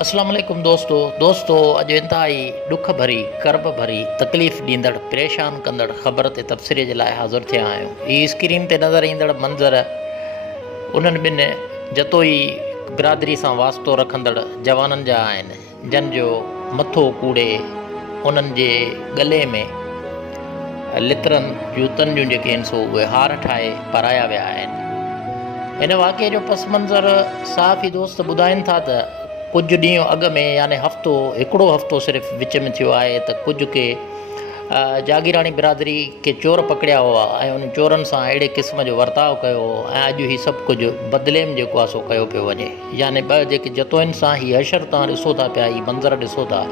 अस्सलाम वालेकुम दोस्तों अॼु इंतहाई ॾुख भरी कर्ब भरी तकलीफ़ ॾींदड़ परेशान कंदड़ ख़बर ते तबसरे जे लाइ हाज़िर थिया आहियूं। हीअ स्क्रीन ते नज़र ईंदड़ मंज़र उन्हनि ॿिनि जतोई बिरादरी सां वास्तो रखंदड़ जवाननि जा आहिनि जन जो मथो कूड़े उन्हनि जे गले में लितरनि जूतनि जूं जेके आहिनि सो उहे हार ठाहे पाराया विया आहिनि। हिन वाक़े जो पस मंज़र साफ़ ई दोस्त ॿुधाइनि था त कुझु ॾींहं अॻु में यानी हिकिड़ो हफ़्तो सिर्फ़ु विच में थियो आहे त कुझु के जागीराणी बिरादरी के चोर पकड़िया हुआ ऐं उन चोरनि सां अहिड़े क़िस्म जो वर्ताव कयो ऐं अॼु हीउ सभु कुझु बदिले में जेको आहे सो कयो पियो वञे। यानी ॿ जेके जतोइनि सां हीअ हशर तव्हां ॾिसो था पिया, हीअ मंज़र ॾिसो था,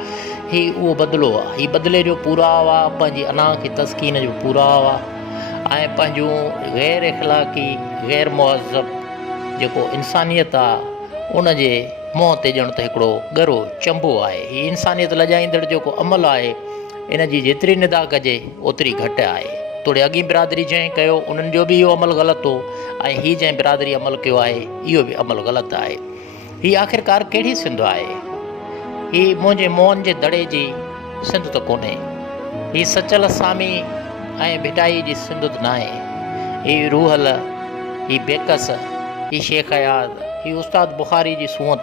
हीअ उहो बदिलो आहे। हीअ बदिले जो पुरावा आहे, पंहिंजी अना खे तस्कीन जो पुरावा आहे ऐं पंहिंजूं ग़ैर इख़लाक़ी ग़ैर मुहज़ब जेको इंसानियत आहे उन जे मुंहं ते ॼण त हिकिड़ो ॻरो चंबो आहे। हीअ इंसानियत लॼाईंदड़ जेको अमल आहे इन जी जेतिरी निदा कजे ओतिरी घटि आहे। थोरे अॻी बिरादरी जंहिं कयो उन्हनि जो बि इहो अमल ग़लति हो ऐं हीअ जंहिं बिरादरी अमल कयो आहे इहो बि अमल ग़लति आहे। हीअ आख़िरकार कहिड़ी सिंध आहे? हीअ मुंहिंजे मोहन जे दड़े जी सिंध त कोन्हे, हीअ सचल सामी ऐं भिटाई जी सिंध त न आहे। हीअ रूहल, हीअ बेकस, हीअ शेख हयात, हीअ उस्ताद बुखारी जी सूंहत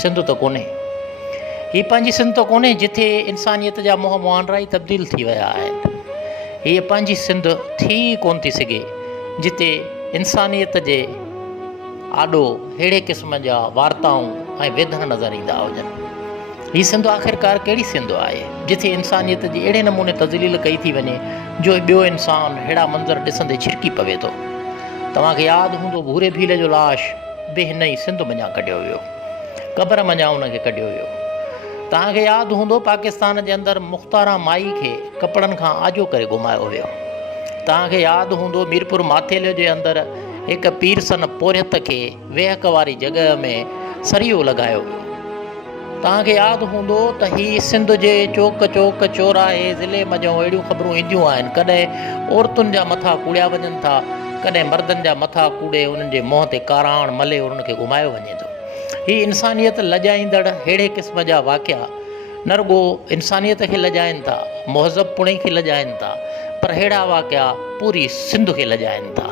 सिंध त कोन्हे। हीअ पंहिंजी सिंध त कोन्हे जिथे इंसानियत जा मुंहं मुहांडरा ई तब्दील थी विया आहिनि। हीअ पंहिंजी सिंध थी कोन थी सघे जिते इंसानियत जे आॾो अहिड़े क़िस्म जा वार्ताऊं ऐं विधन नज़र ईंदा हुजनि। हीअ सिंध आख़िरकार कहिड़ी सिंध आहे जिथे इंसानियत जी अहिड़े नमूने तज़लील कई थी वञे जो ॿियो इंसानु अहिड़ा मंज़र ॾिसंदे छिरकी पवे थो। तव्हांखे यादि हूंदो भूरे भीले जो लाश बि हिन ई सिंध मञा कढियो वियो, क़बर मञा उनखे कढियो वियो। तव्हांखे यादि हूंदो पाकिस्तान जे अंदरि मुख़्तारा माई खे कपिड़नि खां आजो करे घुमायो वियो। तव्हांखे यादि हूंदो मीरपुर माथेले जे अंदरि हिकु पीरसन पोरियत खे वेहक वारी जॻह में सरियो लॻायो वियो। तव्हांखे यादि हूंदो त हीअ सिंध जे चौक चौक चौराहे ज़िले मञो अहिड़ियूं ख़बरूं ईंदियूं आहिनि, कॾहिं औरतुनि जा मथा कूड़िया वञनि था, कॾहिं मर्दनि जा मथा कूड़े उन्हनि जे मुंहं ते काराण मले उन्हनि खे घुमायो वञे थो। हीअ इंसानियत लॼाईंदड़ अहिड़े क़िस्म जा वाक़िया न रुॻो इंसानियत खे लॼाइनि था, मुहज़ब पुणे खे लॼाइनि था, पर अहिड़ा वाक़िया पूरी सिंध खे लॼाइनि था।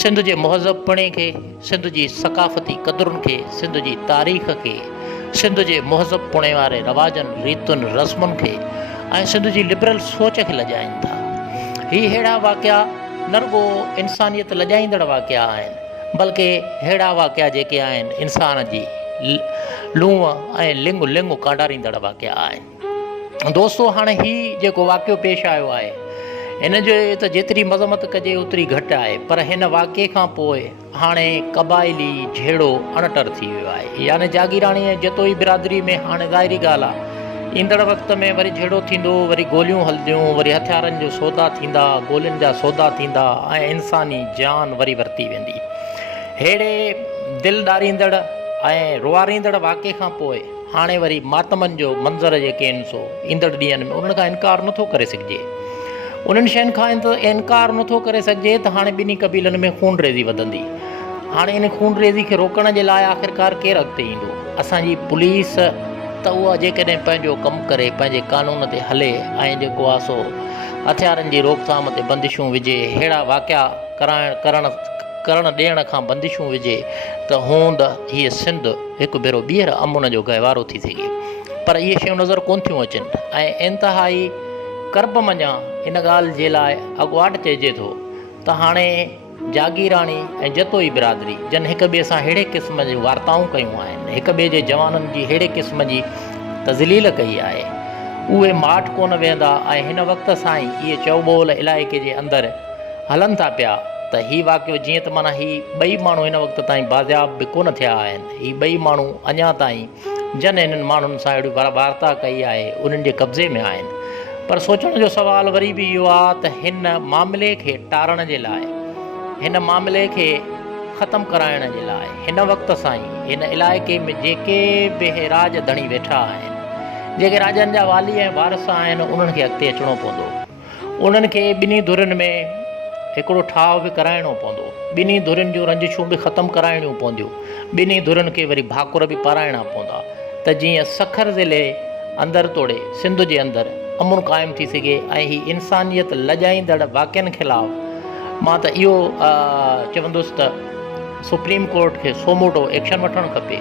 सिंध जे मुहज़ब पुणे खे, सिंध जी सक़ाफ़ती क़दरुनि खे, सिंध जी तारीख़ खे, सिंध जे मुहज़ब पुणे वारे रवाजनि रीतुनि रस्मुनि खे ऐं सिंध जी लिबरल सोच खे लॼाइनि था। हीअ अहिड़ा वाक़िया न रुॻो इंसानियत लॼाईंदड़ वाक़िया आहिनि बल्कि अहिड़ा वाक़िया जेके आहिनि इंसान जी लूंहं ऐं लिंग कांडारींदड़ वाक़िया आहिनि। दोस्तो हाणे हीउ जेको वाक़ियो पेश आयो आहे हिन जो त जेतिरी मज़मत कजे ओतिरी घटि आहे, पर हिन वाक़िए खां पोइ हाणे क़बाइली झेड़ो अणटर थी वियो आहे। यानी जागीराणी ऐं जतोई बिरादरी में हाणे ज़ाहिरी ॻाल्हि आहे ईंदड़ वक़्त में वरी झेड़ो थींदो, वरी गोलियूं हलंदियूं, वरी हथियारनि जो सौदा थींदा, गोलियुनि जा सौदा थींदा ऐं इंसानी जान वरी वरिती वेंदी। अहिड़े दिलि ॾारींदड़ ऐं रुआरींदड़ वाक़े खां पोइ हाणे वरी मातमनि जो मंज़र जेके आहिनि सो ईंदड़ ॾींहंनि में उन्हनि खां इनकार नथो करे सघिजे। उन्हनि शयुनि खां इनकार नथो करे सघिजे त हाणे ॿिन्ही क़बीलनि में खून रेज़ी वधंदी। हाणे इन खून रेज़ी खे रोकण जे लाइ आख़िरकार केरु अॻिते ईंदो? असांजी पुलिस त उहा जेकॾहिं पंहिंजो कमु करे, पंहिंजे कानून ते हले ऐं जेको आहे सो हथियारनि जी रोकथाम ते बंदिशूं विझे, अहिड़ा वाक़िया करण ॾियण खां बंदिशूं विझे त हूंद हीअ सिंध हिकु भेरो ॿीहर अमुन जो गहिवारो थी सघे। पर इहे शयूं नज़र कोन थियूं अचनि ऐं इंतिहाई कर्ब मञा इन ॻाल्हि जे लाइ अॻुवाट चइजे थो त हाणे जागीराणी ऐं जतोई बिरादरी जन हिक ॿिए सां अहिड़े क़िस्म जी वार्ताऊं कयूं आहिनि, हिक ॿिए जे जवाननि जी अहिड़े क़िस्म जी तज़लील कई आहे, उहे माठ कोन वेहंदा ऐं हिन वक़्त सां ई इहे चौॿोल इलाइक़े जे अंदरि हलनि था पिया त हीउ वाक़ियो जीअं त माना हीअ ॿई माण्हू हिन वक़्त ताईं बाज़ियाब बि कोन थिया आहिनि। हीअ ॿई माण्हू अञा ताईं जन हिननि माण्हुनि सां अहिड़ी वार्ता कई आहे उन्हनि जे कब्ज़े में आहिनि। पर सोचण जो सुवाल वरी बि इहो आहे त हिन मामले खे टारण जे लाइ, हिन मामले खे ख़तमु कराइण जे लाइ हिन वक़्त सां ई हिन इलाइक़े में जेके बि राज धणी वेठा आहिनि, जेके राजनि जा वाली ऐं वारस आहिनि, उन्हनि खे अॻिते अचिणो पवंदो। उन्हनि खे ॿिन्ही धुरियुनि में हिकिड़ो ठाव बि कराइणो पवंदो, ॿिन्ही धुरियुनि जूं रंजिशूं बि ख़तमु कराइणियूं पवंदियूं, ॿिन्ही धुरियुनि खे वरी भाकुर बि पाराइणा पवंदा। त जीअं सखर ज़िले अंदरि तोड़े सिंध जे अंदरि अमुन क़ाइमु थी सघे ऐं ही इंसानियत लॼाईंदड़ वाक़िअनि ख़िलाफ़ु मां त इहो चवंदुसि त सुप्रीम कोर्ट खे सोमोटो एक्शन वठणु खपे।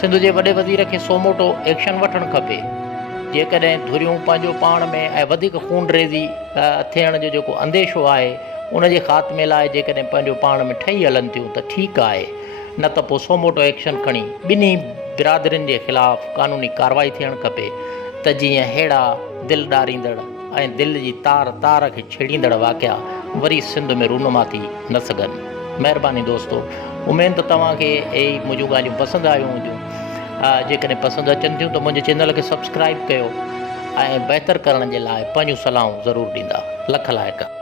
सिंध जे वॾे वज़ीर खे सोमोटो एक्शन वठणु खपे। जेकॾहिं धुरियूं पंहिंजो पाण में ऐं वधीक खून रेज़ी थियण जो जेको अंदेशो आहे उन जे ख़ात्मे लाइ जेकॾहिं पंहिंजो पाण में ठही हलनि थियूं त ठीकु आहे, न त पोइ सोमोटो एक्शन खणी ॿिन्ही बिरादरियुनि जे ख़िलाफ़ु कानूनी कार्रवाई थियणु खपे त जीअं अहिड़ा दिलि ॾारींदड़ ऐं दिलि जी तार खे छेड़ींदड़ वाक़िआ वरी सिंध में रूनमा थी न सघनि। महिरबानी दोस्तो, उमेद त तव्हांखे मुंहिंजूं ॻाल्हियूं पसंदि आयूं हूंदियूं। जेकॾहिं पसंदि अचनि थियूं त मुंहिंजे चैनल खे सब्सक्राइब कयो ऐं बहितर करण जे लाइ पंहिंजूं सलाहूं ज़रूरु ॾींदा। लख लाइक़।